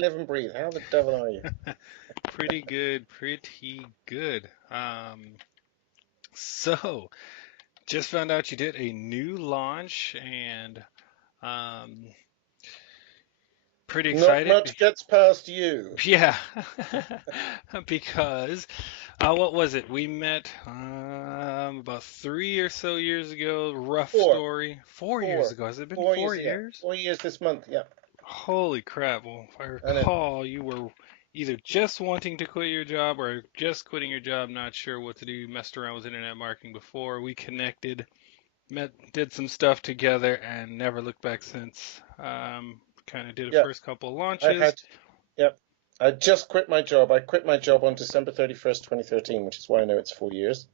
live and breathe. How the devil are you? Pretty good, pretty good. So just found out you did a new launch and um, pretty Not excited. much gets past you. Yeah, because what was it? We met about 3 or so years ago. Rough Four, story. 4 years four, ago. Has it been 4 years. four Yeah, years? 4 years this month. Yeah, Holy crap. Well, if I I know. recall, you were either just wanting to quit your job or just quitting your job, not sure what to do. You messed around with internet marketing before. We connected, met, did some stuff together, and never looked back since. Kind of did a Yeah, first couple of I launches. had. Yeah, I just quit my job. I quit my job on December 31st, 2013, which is why I know it's 4 years.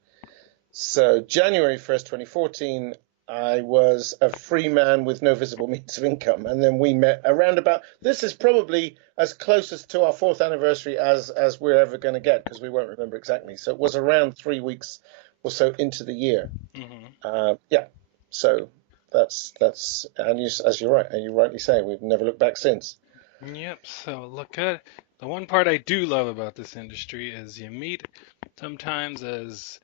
So January 1st, 2014, I was a free man with no visible means of income, and then we met around about. This is probably as close as to our fourth anniversary as we're ever going to get because we won't remember exactly. So it was around 3 weeks or so into the year. Hmm. Yeah. So that's and as you're right, and you rightly say, we've never looked back since. Yep, so look at the one part I do love about this industry is you meet sometimes as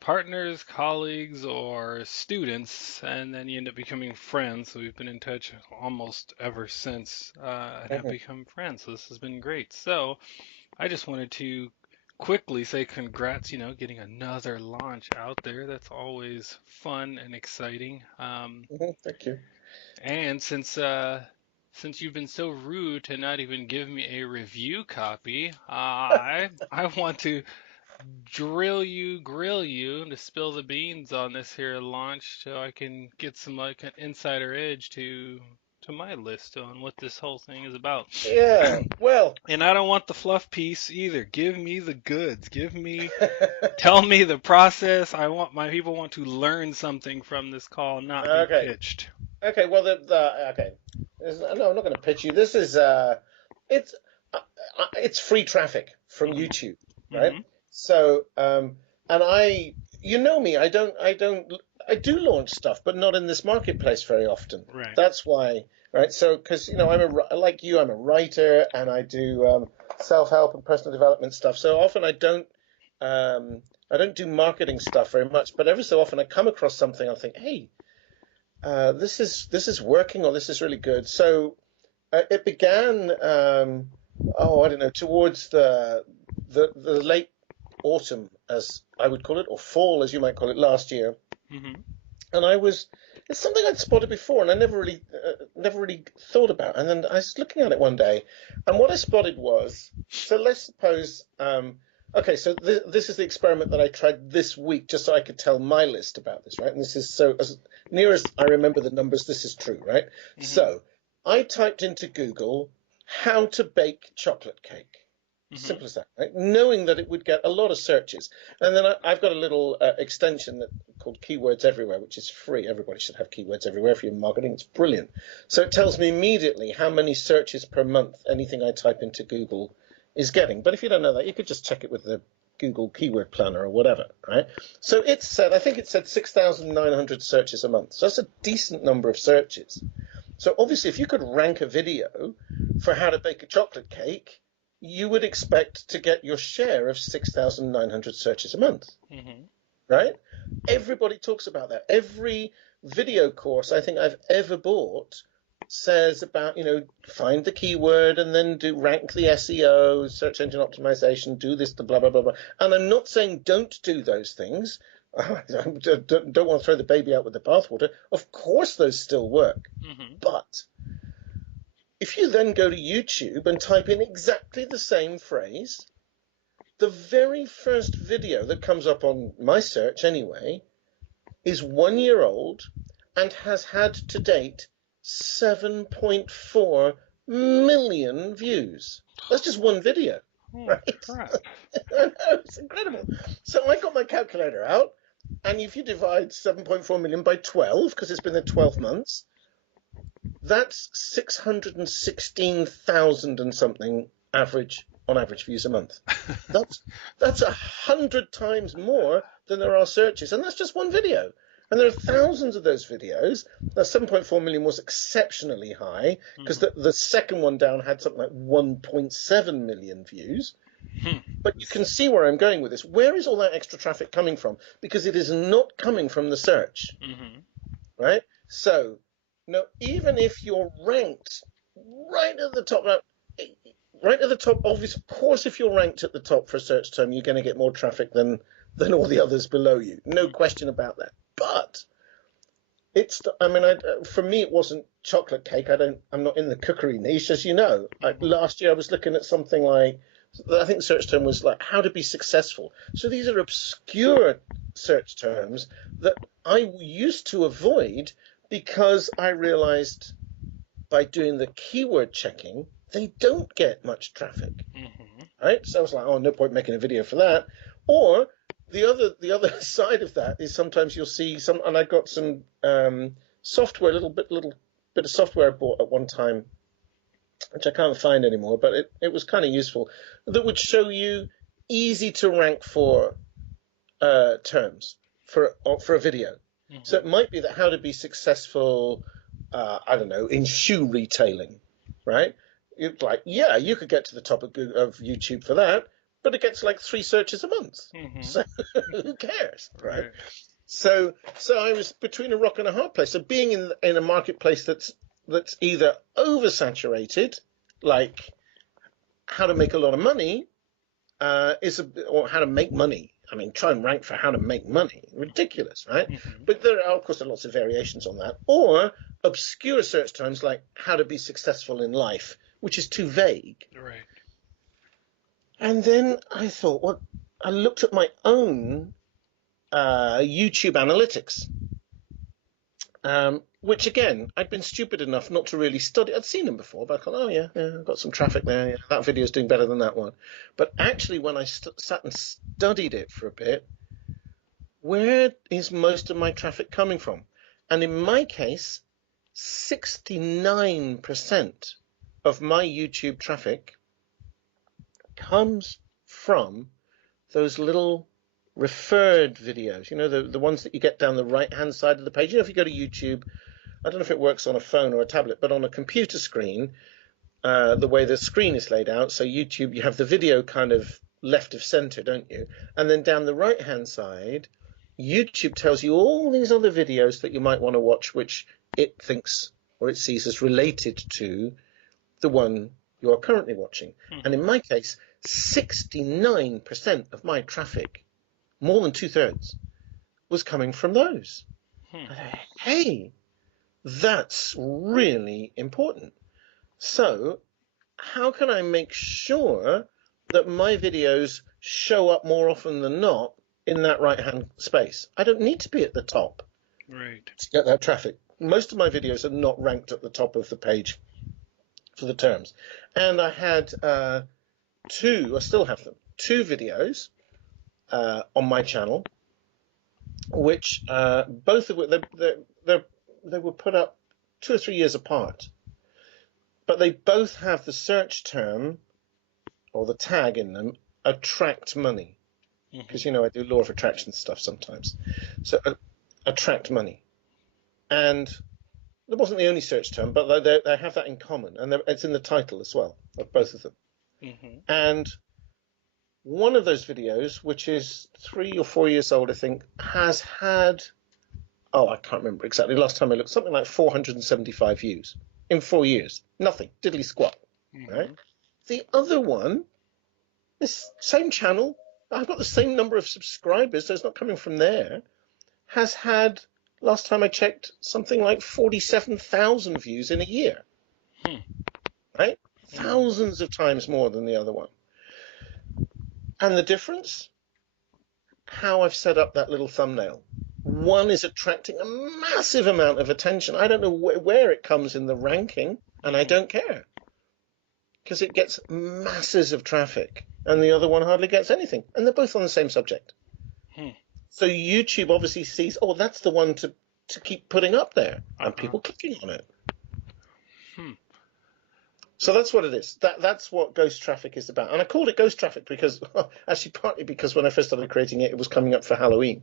partners, colleagues, or students, and then you end up becoming friends. So we've been in touch almost ever since and have Mhm. become friends. So this has been great. So I just wanted to quickly say congrats, getting another launch out there. That's always fun and exciting. Thank you. And since you've been so rude to not even give me a review copy, I want to grill you to spill the beans on this here launch so I can get some like an insider edge to my list on what this whole thing is about. Yeah. Well, And I don't want the fluff piece either. Give me the goods. Tell me the process. I want my people want to learn something from this call, not be okay. pitched. Okay. Well, okay. No, I'm not going to pitch you. This is it's it's free traffic from Hmm. YouTube, right? Hmm. So, and you know me, I do launch stuff, but not in this marketplace very often. Right. That's why, right? So, because like you, I'm a writer, and I do self-help and personal development stuff. So often I don't do marketing stuff very much, but every so often I come across something, I'll think, hey, this is working, or this is really good. So it began, I don't know, towards the late autumn, as I would call it, or fall, as you might call it, last year. Hmm. And it's something I'd spotted before, and I never really thought about. And then I was looking at it one day, and what I spotted was, so let's suppose, okay, so this is the experiment that I tried this week, just so I could tell my list about this, right? And this is so, as near as I remember the numbers, this is true, right? Hmm. So I typed into Google how to bake chocolate cake. Hmm. Simple as that, right? Knowing that it would get a lot of searches. And then I've got a little extension called Keywords Everywhere, which is free. Everybody should have Keywords Everywhere for your marketing. It's brilliant. So it tells me immediately how many searches per month anything I type into Google is getting. But if you don't know that, you could just check it with the Google Keyword Planner or whatever, right? So I think it said 6,900 searches a month. So that's a decent number of searches. So obviously, if you could rank a video for how to bake a chocolate cake, you would expect to get your share of 6,900 searches a month, Hmm. right? Everybody talks about that. Every video course I think I've ever bought says about, find the keyword and then do rank the SEO, search engine optimization, do this, the blah, blah, blah, blah. And I'm not saying don't do those things. I don't want to throw the baby out with the bathwater. Of course, those still work. Hmm. But if you then go to YouTube and type in exactly the same phrase, the very first video that comes up on my search anyway is 1 year old and has had to date 7.4 million views. That's just one video, Holy right? crap. It's incredible. So I got my calculator out, and if you divide 7.4 million by 12, because it's been there 12 months, that's 616,000 and something on average views a month. That's 100 times more than there are searches, and that's just one video. And there are thousands of those videos. Now, 7.4 million was exceptionally high because the second one down had something like 1.7 million views. But you can see where I'm going with this. Where is all that extra traffic coming from? Because it is not coming from the search, right? So, now, even if you're ranked right at the top, right at the top, obviously, of course, if you're ranked at the top for a search term, you're going to get more traffic than all the others below you. No question about that. But for me, it wasn't chocolate cake. I'm not in the cookery niche, as you know. Last year, I was looking at something like, I think the search term was like how to be successful. So these are obscure search terms that I used to avoid because I realized by doing the keyword checking, they don't get much traffic, right? So I was like, oh, no point making a video for that. Or the other side of that is sometimes you'll see some, and I got some software, little bit of software I bought at one time, which I can't find anymore, but it was kind of useful, that would show you easy to rank for terms for a video. So it might be that how to be successful, I don't know, in shoe retailing, right? It's like, yeah, you could get to the top of YouTube for that, but it gets like 3 searches a month. So who cares, right? So I was between a rock and a hard place. So being in a marketplace that's either oversaturated, like how to make a lot of money, or how to make money. I mean, try and rank for how to make money. Ridiculous, right? But there are, of course, lots of variations on that. Or obscure search terms like how to be successful in life, which is too vague. Right. And then I thought, well, I looked at my own YouTube analytics, which again, I'd been stupid enough not to really study. I'd seen them before, but I thought, oh yeah, I've got some traffic there. Yeah, that video's doing better than that one. But actually, when I sat and studied it for a bit, where is most of my traffic coming from? And in my case, 69% of my YouTube traffic comes from those little referred videos, you know, the ones that you get down the right-hand side of the page. You know, if you go to YouTube, I don't know if it works on a phone or a tablet, but on a computer screen, the way the screen is laid out, so YouTube, you have the video kind of left of center, don't you? And then down the right-hand side, YouTube tells you all these other videos that you might want to watch, which it thinks or it sees as related to the one you are currently watching. And in my case, 69% of my traffic, more than 2/3, was coming from those. Hey, that's really important. So how can I make sure that my videos show up more often than not in that right-hand space? I don't need to be at the top to get that traffic. Most of my videos are not ranked at the top of the page for the terms. And I had I still have them, 2 videos on my channel, which both of which they were put up 2 or 3 years apart, but they both have the search term or the tag in them, attract money, because you know I do law of attraction stuff sometimes. So attract money, and it wasn't the only search term, but they have that in common, and it's in the title as well of both of them. And one of those videos, which is 3 or 4 years old, I think, has had, I can't remember exactly. Last time I looked, something like 475 views in 4 years. Nothing, diddly squat, right? The other one, this same channel, I've got the same number of subscribers, so it's not coming from there, has had, last time I checked, something like 47,000 views in a year, right? Thousands of times more than the other one. And the difference? How I've set up that little thumbnail. One is attracting a massive amount of attention. I don't know where it comes in the ranking, and I don't care, because it gets masses of traffic, and the other one hardly gets anything. And they're both on the same subject. So YouTube obviously sees, that's the one to keep putting up there, and people clicking on it. So that's what it is. That's what ghost traffic is about. And I called it ghost traffic because, well, actually, partly because when I first started creating it, it was coming up for Halloween,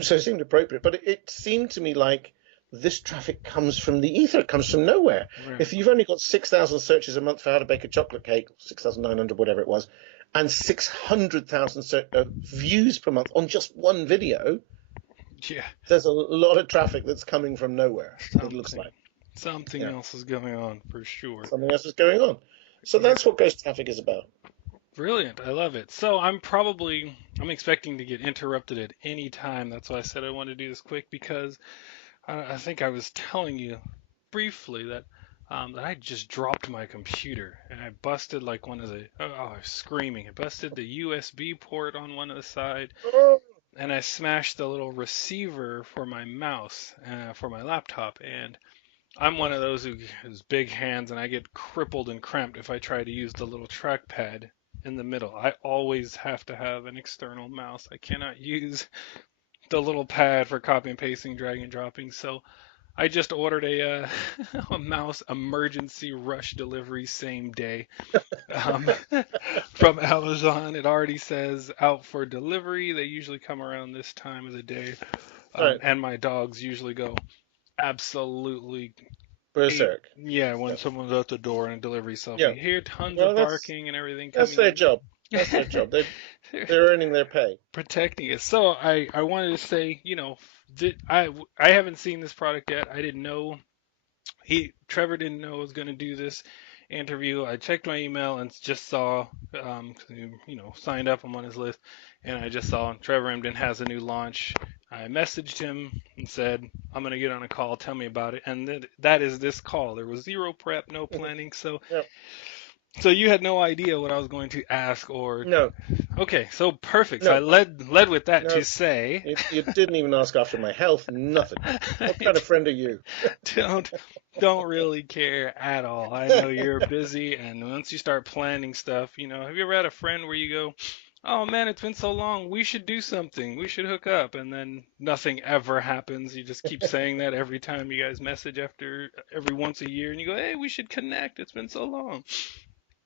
so it seemed appropriate. But it seemed to me like this traffic comes from the ether, it comes from nowhere. Right. If you've only got 6,000 searches a month for how to bake a chocolate cake, 6,900, whatever it was, and 600,000 views per month on just one video, Yeah. there's a lot of traffic that's coming from nowhere. It looks Something. like, Something yeah, else is going on for sure. something else is going on. So Yeah. that's what ghost traffic is about. Brilliant. I love it. So I'm expecting to get interrupted at any time. That's why I said I want to do this quick because I think I was telling you briefly that I just dropped my computer and I busted like one of the I was screaming. I busted the USB port on one of the side Oh, and I smashed the little receiver for my mouse for my laptop. And I'm one of those who has big hands and I get crippled and cramped if I try to use the little trackpad in the middle. I always have to have an external mouse. I cannot use the little pad for copy and pasting, dragging and dropping. So I just ordered a mouse emergency rush delivery same day um, from Amazon. It already says out for delivery. They usually come around this time of the day, right. and my dogs usually go absolutely ape. Berserk. Yeah, when Yeah. someone's at the door and a delivery stuff, Yeah. you hear tons Well, of barking and everything that's coming their in. job. That's their job. They're earning their pay. Protecting it. So I wanted to say, I haven't seen this product yet. I didn't know Trevor didn't know I was going to do this interview. I checked my email and just saw, 'cause signed up. I'm on his list, and I just saw Trevor Emdon has a new launch. I messaged him and said, I'm going to get on a call. Tell me about it. And that is this call. There was zero prep, no planning. So, Yeah. so you had no idea what I was going to ask or No, okay. So perfect. So I no, led with that to no. say, You didn't even ask after my health. Nothing. What kind of friend are you? don't don't really care at all. I know you're busy, and once you start planning stuff, have you ever had a friend where you go, "Oh man, it's been so long. We should do something. We should hook up," and then nothing ever happens. You just keep saying that every time you guys message after every once a year, and you go, "Hey, we should connect. It's been so long."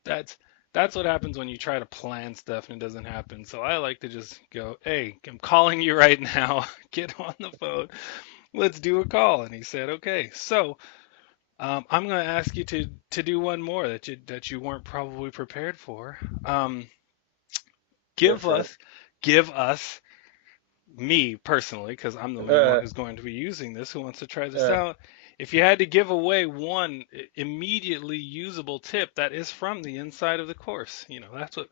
That's that's what happens when you try to plan stuff and it doesn't happen. So I like to just go, "Hey, I'm calling you right now. Get on the phone. Let's do a call." And he said, "Okay." So I'm going to ask you to do one more that you weren't probably prepared for. Um, Go give for it. us give us me personally, because I'm the only one Uh, who's going to be using this, who wants to try this uh, out. If you had to give away one immediately usable tip that is from the inside of the course, that's what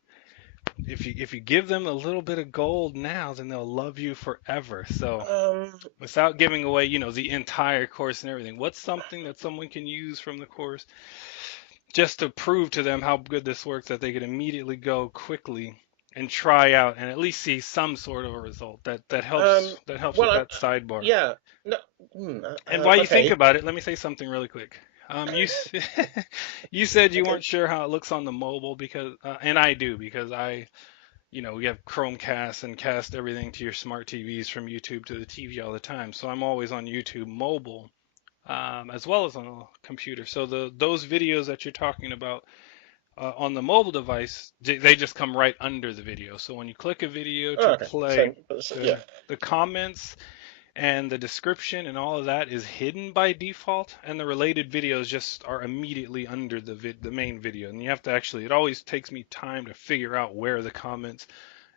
if you give them a little bit of gold now, then they'll love you forever. So um, without giving away, the entire course and everything, what's something that someone can use from the course just to prove to them how good this works that they could immediately go quickly and try out and at least see some sort of a result that um, helps well, with that sidebar. yeah. No, And while you think okay. about it, let me say something really quick. You said you Okay. weren't sure how it looks on the mobile because and I do because we have Chromecast and cast everything to your smart TVs from YouTube to the TV all the time. So I'm always on YouTube mobile as well as on a computer. So those videos that you're talking about on the mobile device, they just come right under the video. So when you click a video Oh, to okay. play, Yeah. the comments and the description and all of that is hidden by default, and the related videos just are immediately under the main video. And you have to it always takes me time to figure out where the comments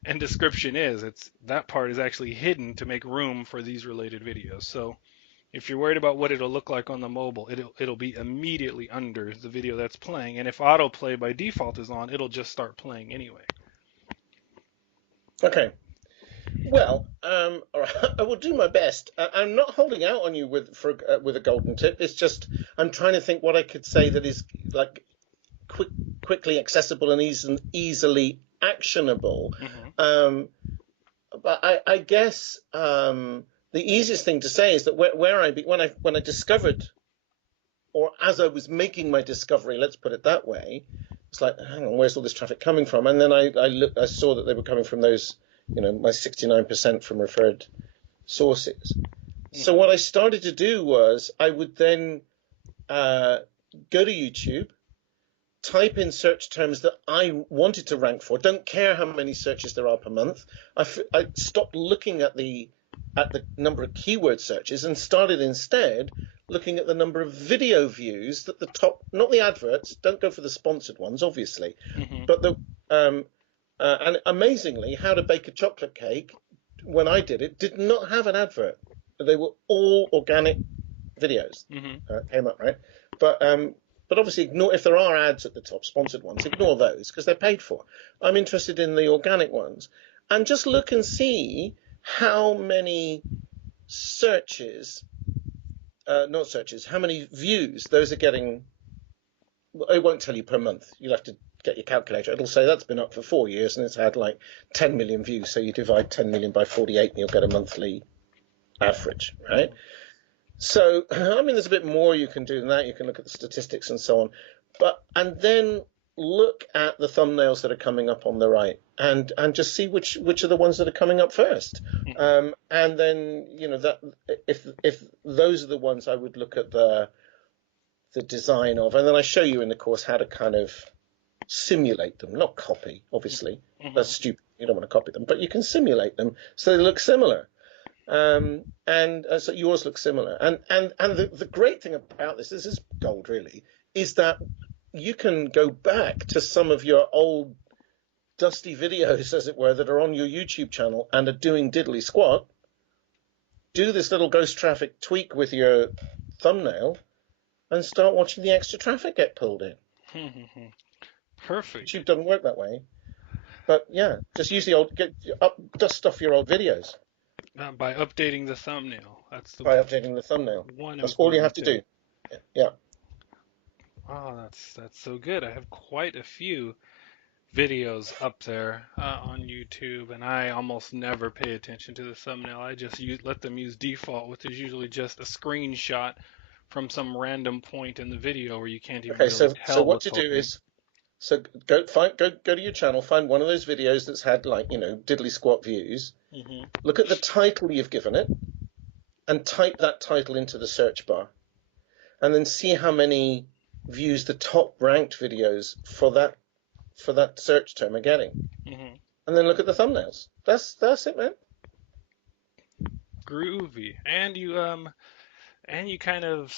and description is. That part is actually hidden to make room for these related videos. So if you're worried about what it'll look like on the mobile, it'll be immediately under the video that's playing. And if autoplay by default is on, it'll just start playing anyway. Okay. Well, all right, I will do my best. I'm not holding out on you with a golden tip. It's just I'm trying to think what I could say that is like quickly accessible and easily actionable. Hmm. Um, but I guess the easiest thing to say is that when I discovered, or as I was making my discovery, let's put it that way, it's like, hang on, where's all this traffic coming from? And then I saw that they were coming from those, my 69% from referred sources. So Hmm. what I started to do was I would then go to YouTube type in search terms that I wanted to rank for. Don't care how many searches there are per month. I stopped looking at the number of keyword searches and started instead looking at the number of video views that the top, not the adverts, don't go for the sponsored ones, obviously, but the and amazingly, how to bake a chocolate cake, when I did it, did not have an advert. They were all organic videos. Came up, right? But obviously ignore, if there are ads at the top, sponsored ones, ignore those because they're paid for. I'm interested in the organic ones, and just look and see how many searches, not searches, how many views those are getting. It won't tell you per month. You'll have to get your calculator. It'll say that's been up for 4 years and it's had like 10 million views. So you divide 10 million by 48 and you'll get a monthly average, right? So, I mean, there's a bit more you can do than that. You can look at the statistics and so on. And then look at the thumbnails that are coming up on the right and just see which are the ones that are coming up first. And then, that if those are the ones, I would look at the design of, and then I show you in the course how to kind of simulate them, not copy, obviously. That's stupid. You don't want to copy them, but you can simulate them so they look similar. So yours look similar. And the great thing about this is gold, really, is that you can go back to some of your old dusty videos, as it were, that are on your YouTube channel and are doing diddly squat. Do this little ghost traffic tweak with your thumbnail and start watching the extra traffic get pulled in. Perfect. YouTube doesn't work that way. But yeah, just use the dust off your old videos. By updating the thumbnail. Updating the thumbnail. That's all you have to do. Yeah. Oh, that's so good. I have quite a few videos up there on YouTube, and I almost never pay attention to the thumbnail. I just let them use default, which is usually just a screenshot from some random point in the video where you can't even really tell. So what to do is, go to your channel, find one of those videos that's had diddly squat views. Look at the title you've given it, and type that title into the search bar, and then see how many views the top ranked videos for that search term are getting, and then look at the thumbnails. That's it, man. Groovy. And you kind of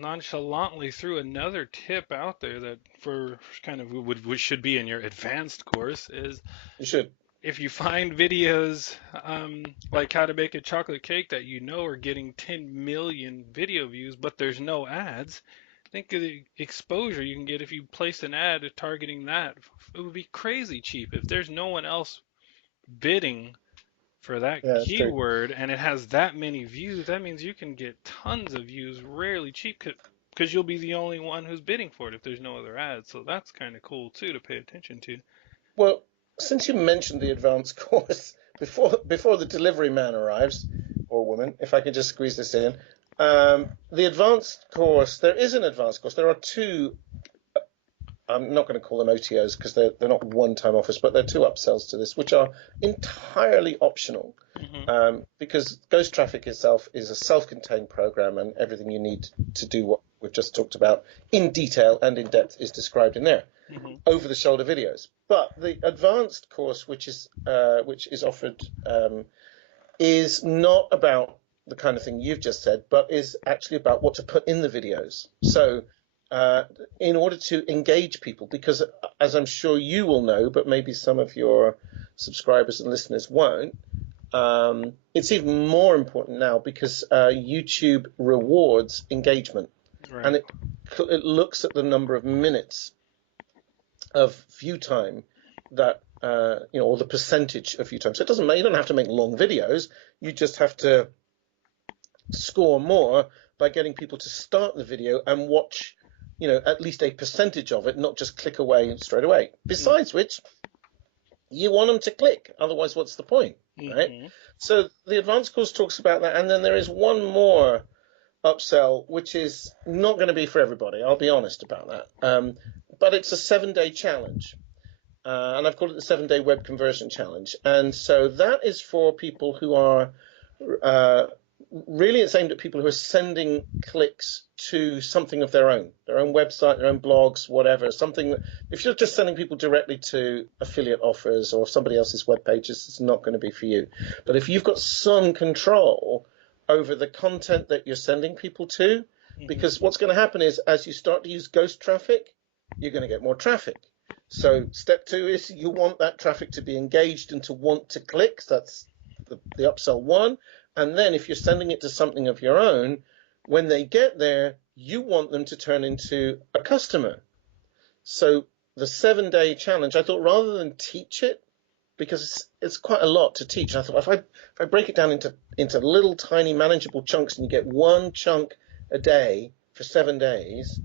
nonchalantly threw another tip out there that for kind of which should be in your advanced course is you should. If you find videos like how to make a chocolate cake that are getting 10 million video views, but there's no ads, think of the exposure you can get if you place an ad targeting that. It would be crazy cheap. If there's no one else bidding for that keyword and it has that many views, that means you can get tons of views rarely cheap because you'll be the only one who's bidding for it if there's no other ads. So that's kind of cool too to pay attention to. Well, since you mentioned the advanced course, before the delivery man arrives, or woman, if I could just squeeze this in, the advanced course, there is an advanced course. There are two, I'm not going to call them OTOs because they're not one-time offers, but they're two upsells to this, which are entirely optional because Ghost Traffic itself is a self-contained program and everything you need to do what we've just talked about in detail and in depth is described in there. Over-the-shoulder videos. But the advanced course, which is offered, is not about the kind of thing you've just said, but is actually about what to put in the videos. So in order to engage people, because as I'm sure you will know, but maybe some of your subscribers and listeners won't, it's even more important now because YouTube rewards engagement. Right. And it looks at the number of minutes of view time that or the percentage of view time. So you don't have to make long videos. You just have to score more by getting people to start the video and watch at least a percentage of it, not just click away straight away. Besides which, you want them to click, otherwise what's the point, right? So the advanced course talks about that, and then there is one more upsell which is not going to be for everybody, I'll be honest about that, but it's a 7-day challenge, and I've called it the 7-day web conversion challenge. And so that is for people who are really it's aimed at people who are sending clicks to something of their own website, their own blogs, whatever. Something that, if you're just sending people directly to affiliate offers or somebody else's web pages, it's not going to be for you. But if you've got some control over the content that you're sending people to, because what's going to happen is as you start to use ghost traffic, you're going to get more traffic. So step 2 is you want that traffic to be engaged and to want to click. So that's the upsell 1. And then if you're sending it to something of your own, when they get there, you want them to turn into a customer. So the 7-day challenge, I thought rather than teach it, because it's quite a lot to teach, I thought if I break it down into little tiny manageable chunks and you get one chunk a day for 7 days,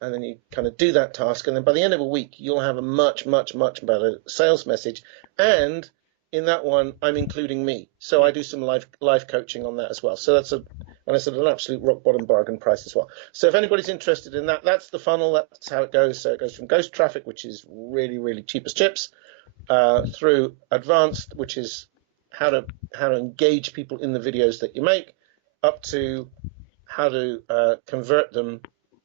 and then you kind of do that task, and then by the end of a week, you'll have a much, much, much better sales message. And in that one, I'm including me. So I do some live coaching on that as well. So that's an absolute rock bottom bargain price as well. So if anybody's interested in that, that's the funnel. That's how it goes. So it goes from ghost traffic, which is really, really cheap as chips, through advanced, which is how to engage people in the videos that you make, up to how to convert them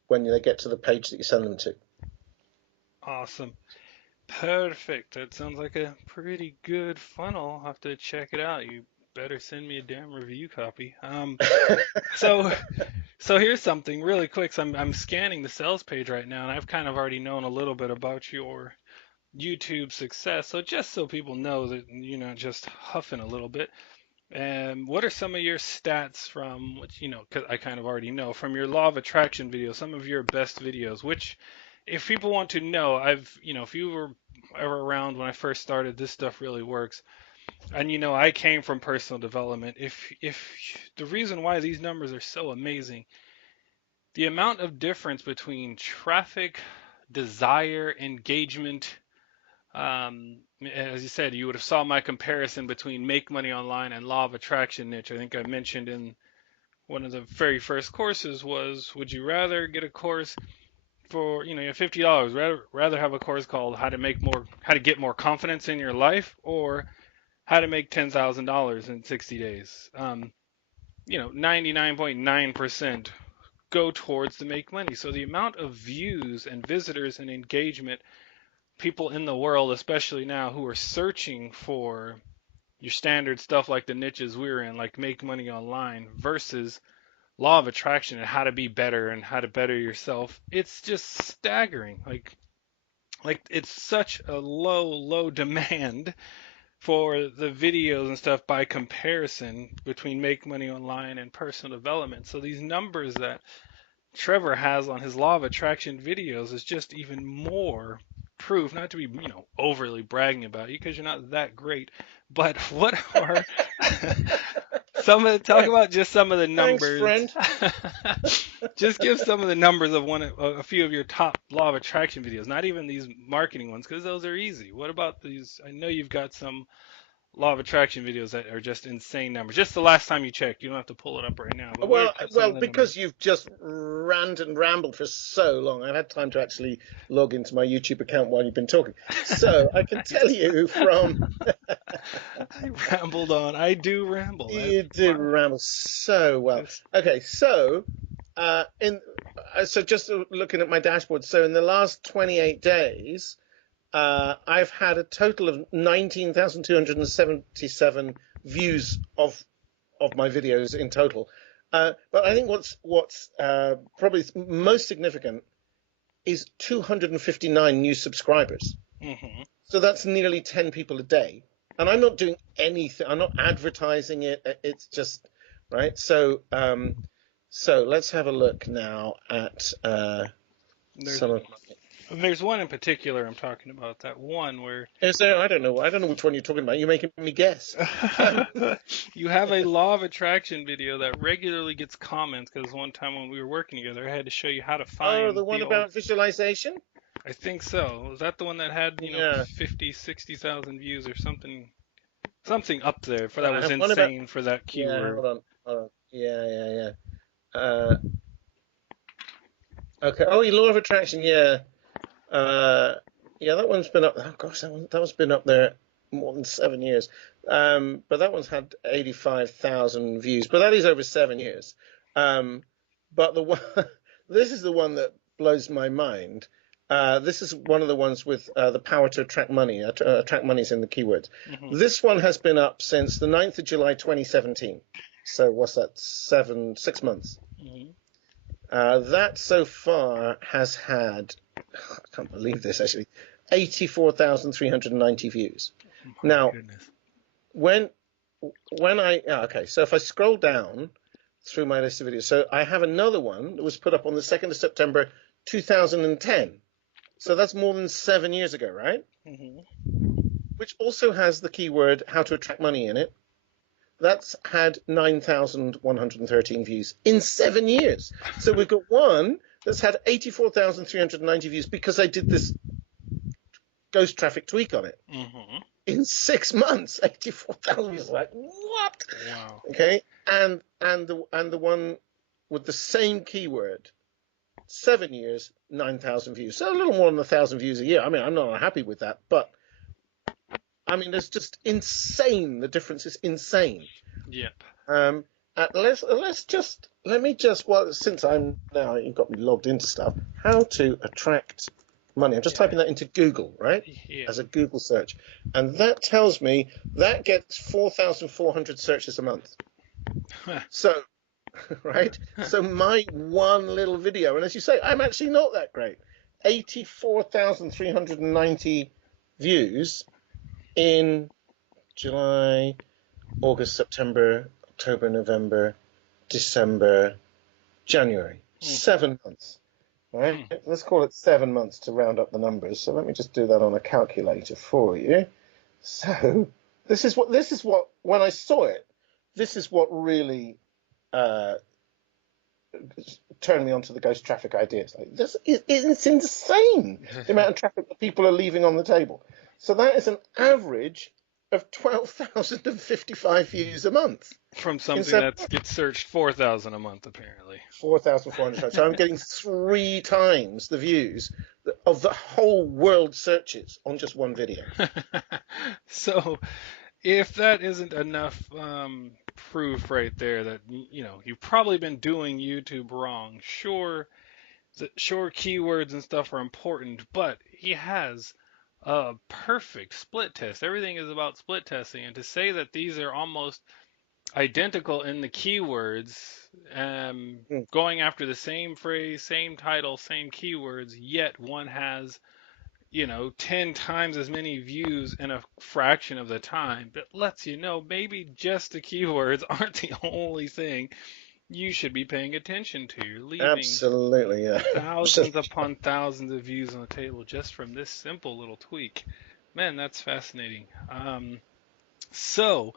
when they get to the page that you send them to. Awesome. Perfect. That sounds like a pretty good funnel. I'll have to check it out. You better send me a damn review copy. So here's something really quick. So I'm scanning the sales page right now, and I've kind of already known a little bit about your YouTube success. So just so people know that you're not just huffing a little bit. What are some of your stats from, which, 'cause I kind of already know, from your Law of Attraction videos, some of your best videos, which, if people want to know, if you were ever around when I first started, this stuff really works. And, I came from personal development. If the reason why these numbers are so amazing, the amount of difference between traffic, desire, engagement, as you said, you would have saw my comparison between Make Money Online and Law of Attraction niche. I think I mentioned in one of the very first courses was, would you rather get a course for, $50, rather have a course called how to get more confidence in your life, or how to make $10,000 in 60 days? 99.9% go towards the Make Money. So the amount of views and visitors and engagement, people in the world, especially now, who are searching for your standard stuff like the niches we're in, like Make Money Online versus Law of Attraction and how to be better and how to better yourself, it's just staggering. Like it's such a low demand for the videos and stuff by comparison between Make Money Online and personal development. So these numbers that Trevor has on his Law of Attraction videos is just even more proof, not to be, overly bragging about you because you're not that great, but what are talk about just some of the numbers. Thanks, friend. Just give some of the numbers of a few of your top Law of Attraction videos, not even these marketing ones, because those are easy. What about these? I know you've got some Law of Attraction videos that are just insane numbers. Just the last time you checked, you don't have to pull it up right now. But Well, some of the because numbers? you've just ranted and rambled for so long, I've had time to actually log into my YouTube account while you've been talking. So I can tell you from I rambled on. I do ramble. you That's do fine. ramble so well. Just Okay, so in so just looking at my dashboard, so in the last 28 days, I've had a total of 19,277 views of my videos in total. But I think what's probably most significant is 259 new subscribers. hmm So that's nearly 10 people a day. And I'm not doing anything. I'm not advertising it. It's just right. So let's have a look now at There's some of. there's one in particular I'm talking about. That one where Is there? I don't know. I don't know which one you're talking about. You're making me guess. you have a Law of Attraction video that regularly gets comments, because one time when we were working together, I had to show you how to Oh, find the one the old. about visualization? I think so. Was that the one that had, Yeah. 50, 60,000 views or something? Something up there for Well, that I was have one about. insane for that Yeah. keyword. Hold on. Hold on. Yeah. Okay. Oh, your law of attraction. Yeah. Uh, yeah. That one's been up. Oh gosh, that one's been up there. more than 7 years. But that one's had 85,000 views. But that is over 7 years. Um, but the one, this is the one that blows my mind. This is one of the ones with the power to attract money. Attract money is in the keywords. Hmm. This one has been up since the 9th of July 2017. So what's that? 6 months. Hmm. That so far has had, I can't believe this actually, 84,390 views. My Now, goodness. when okay, so if I scroll down through my list of videos, so I have another one that was put up on the 2nd of September 2010. So that's more than 7 years ago, right? Hmm. Which also has the keyword how to attract money in it. That's had 9,113 views in 7 years. So we've got one that's had 84,390 views because I did this ghost traffic tweak on it. Hmm. In 6 months, 84,000 views. Like, what? Wow. Okay. And the one with the same keyword, 7 years, 9,000 views. So a little more than 1,000 views a year. I mean, I'm not happy with that, but I mean, it's just insane. The difference is insane. Yep. Um, let me just, well, since I'm now, you've got me logged into stuff, how to attract money. I'm just Yeah. typing that into Google, right? Yeah. As a Google search. And that tells me that gets 4,400 searches a month. So, right? So my one little video, and as you say, I'm actually not that great. 84,390 views in July, August, September, October, November, December, January. Hmm. 7 months. Right? Hmm. Let's call it 7 months to round up the numbers. So let me just do that on a calculator for you. So this is what when I saw it, this is what really uh, turned me onto the ghost traffic ideas. Like it's insane the amount of traffic that people are leaving on the table. So that is an average of 12,055 views a month From in something seven that months. gets searched 4,000 a month, apparently. 4,400 times. So I'm getting 3 times the views of the whole world searches on just one video. So, if that isn't enough proof right there that you've probably been doing YouTube wrong. Sure, keywords and stuff are important, but he has a perfect split test. Everything is about split testing, and to say that these are almost identical in the keywords, Mm. going after the same phrase, same title, same keywords, yet one has 10 times as many views in a fraction of the time. That lets you know maybe just the keywords aren't the only thing you should be paying attention to. You're leaving Absolutely, yeah. thousands upon thousands of views on the table just from this simple little tweak. Man, that's fascinating. So,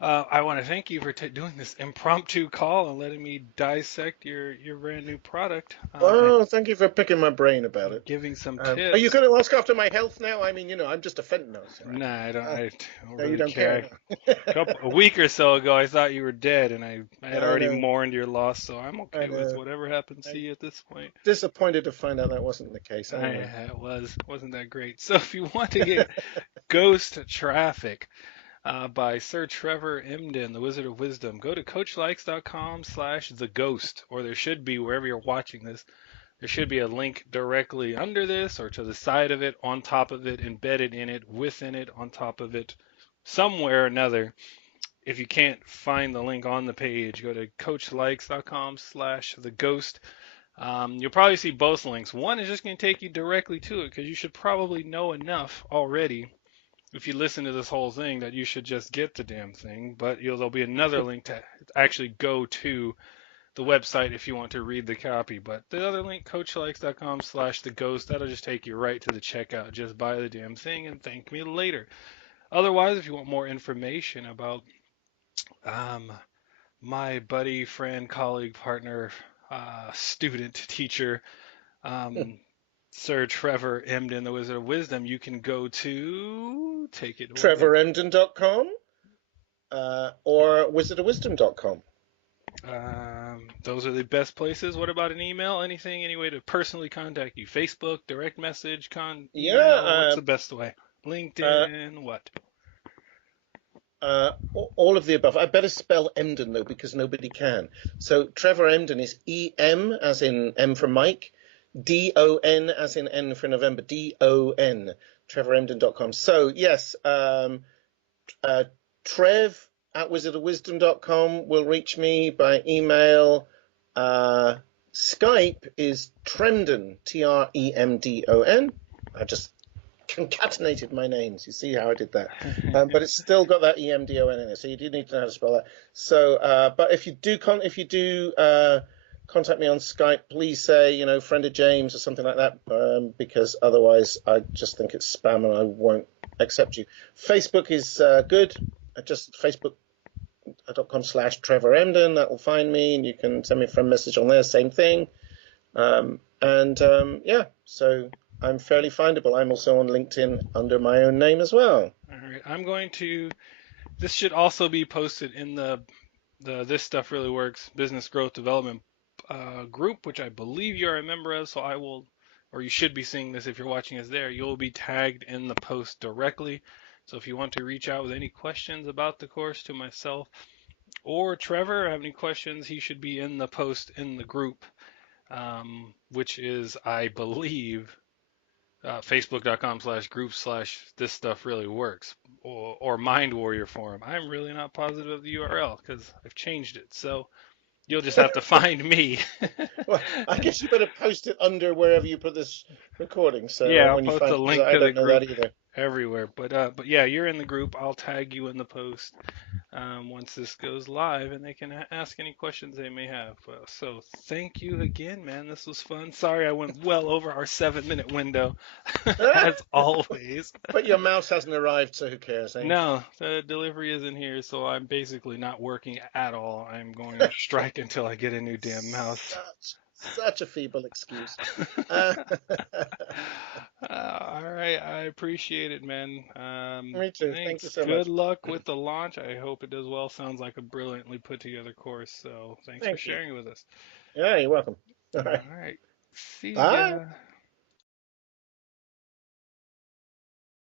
I want to thank you for doing this impromptu call and letting me dissect your brand new product, and Well, thank you for picking my brain about it. giving some Are you tips. going to ask after my health now? I mean, I'm just a fentanyl, right? Nah, Uh, I don't no, you really don't care. care. No. A week or so ago, I thought you were dead, and I had I already know, mourned your loss, so I'm I okay with know. whatever happens to I'm you at this point. disappointed to find out that wasn't the case. I know. It wasn't that great. So if you want to get ghost traffic by Sir Trevor Emdon, the Wizard of Wisdom, go to coachlikes.com/theghost, or there should be wherever you're watching this. There should be a link directly under this, or to the side of it, on top of it, embedded in it, within it, on top of it, somewhere or another. If you can't find the link on the page, go to coachlikes.com/theghost. You'll probably see both links. One is just going to take you directly to it because you should probably know enough already if you listen to this whole thing that you should just get the damn thing. But there'll be another link to actually go to the website if you want to read the copy. But the other link, coachlikes.com/theghost, that'll just take you right to the checkout. Just buy the damn thing and thank me later. Otherwise, if you want more information about um, my buddy, friend, colleague, partner, student, teacher, um, Sir Trevor Emdon, the Wizard of Wisdom, you can go to take it away. TrevorEmdon.com or wizardofwisdom.com. Those are the best places. What about an email? Anything? Any way to personally contact you? Facebook, direct message, Yeah, email? What's the best way? uh, LinkedIn? What? All of the above. I better spell Emdon though, because nobody can. So Trevor Emdon is E-M as in M for Mike, D-O-N as in N for November, D-O-N, trevoremdon.com. So yes, uh, Trev at wizardofwisdom.com will reach me by email. Uh, Skype is Tremdon, Tremdon. I just concatenated my names. You see how I did that? But it's still got that EMDON in it, so you do need to know how to spell that. So, but if you do contact me on Skype, please say, friend of James or something like that, because otherwise I just think it's spam and I won't accept you. Facebook is good. Just facebook.com/Trevor Emdon. That will find me, and you can send me a friend message on there. Same thing. Yeah, so I'm fairly findable. I'm also on LinkedIn under my own name as well. All right. This should also be posted in the This Stuff Really Works Business Growth Development group, which I believe you're a member of. So or you should be seeing this if you're watching us there. You'll be tagged in the post directly. So if you want to reach out with any questions about the course to myself or Trevor, have any questions, he should be in the post in the group, which is, I believe, facebook.com/group/this stuff really works, or Mind Warrior Forum. I'm really not positive of the URL because I've changed it. So you'll just have to find me. Well, I guess you better post it under wherever you put this recording. So Yeah, I'll when you post a find it, 'cause link I to the don't know that group either. everywhere. But yeah, you're in the group. I'll tag you in the post once this goes live, and they can ask any questions they may have. So thank you again, man. This was fun. Sorry I went well over our 7-minute window, as always. But your mouse hasn't arrived, so who cares, eh? No, the delivery isn't here, so I'm basically not working at all. I'm going on strike until I get a new damn mouse. Such a feeble excuse. Uh, All right, I appreciate it, man. Me too. Thank you Thanks. so Good much. luck with the launch. I hope it does well. Sounds like a brilliantly put together course. So thanks for Thank you. sharing it with us. Yeah, you're welcome. All All right. right. See Bye. ya.